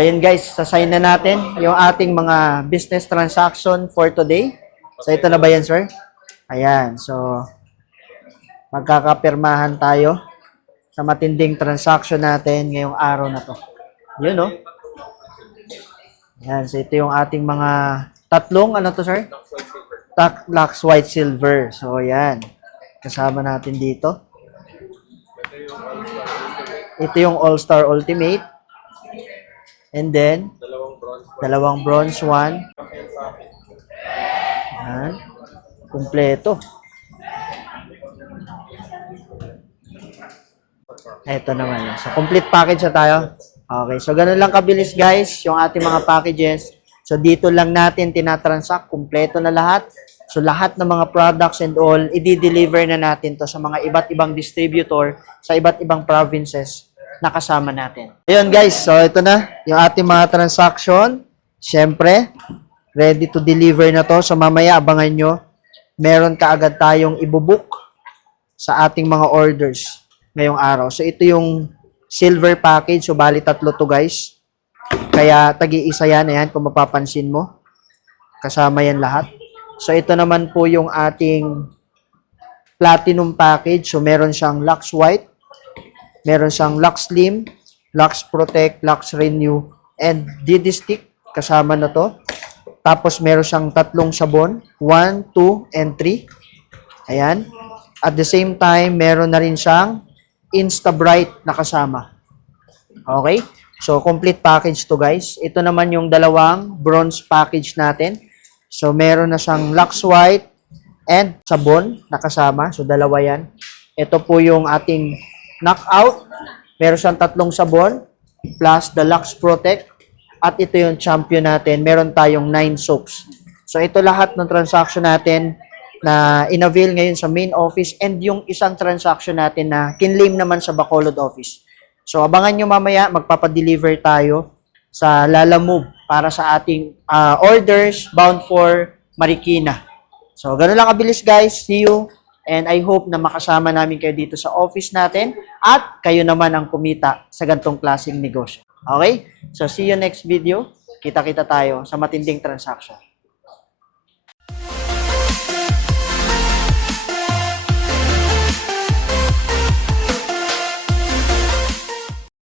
Ayun guys, sasign na natin yung ating mga business transaction for today. So ito na ba yan, sir? Ayan, so magkakapirmahan tayo sa matinding transaction natin ngayong araw na to. Yun, no? Ayan, so ito yung ating mga tatlong, ano to, sir? Lux White Silver. So ayan, kasama natin dito. Ito yung All-Star Ultimate. And then, dalawang bronze one. Ayan. Kumpleto. Ito naman. So, complete package na tayo. Okay. So, ganun lang kabilis, guys, yung ating mga packages. So, dito lang natin tinatransact. Kumpleto na lahat. So, lahat ng mga products and all, i-deliver na natin to sa mga iba't ibang distributor sa iba't ibang provinces na kasama natin. Ayun guys, so ito na yung ating mga transaction. Siyempre, ready to deliver na to. So mamaya abangan nyo, meron kaagad tayong ibubook sa ating mga orders ngayong araw. So ito yung silver package. So bali tatlo to guys. Kaya tagi-isa yan. Ayan, kung mapapansin mo. Kasama yan lahat. So ito naman po yung ating platinum package. So meron siyang Lux White, meron siyang Lux Slim, Lux Protect, Lux Renew, and DD Stick. Kasama na to. Tapos meron siyang tatlong sabon, 1, 2, and 3. Ayan. At the same time, meron na rin siyang Insta Bright na kasama. Okay? So, complete package to guys. Ito naman yung dalawang bronze package natin. So, meron na siyang Lux White and sabon na kasama. So, dalawa yan. Ito po yung ating Knockout. Meron siyang tatlong sabon plus the Lux Protect. At ito yung champion natin. Meron tayong 9 soaps. So, ito lahat ng transaction natin na in-avail ngayon sa main office and yung isang transaction natin na kinlaim naman sa Bacolod office. So, abangan nyo mamaya, magpapadeliver tayo sa Lalamove para sa ating orders bound for Marikina. So, ganun lang kabilis guys. See you. And I hope na makasama namin kayo dito sa office natin at kayo naman ang kumita sa gantong klaseng negosyo. Okay? So, see you next video. Kita-kita tayo sa matinding transaction.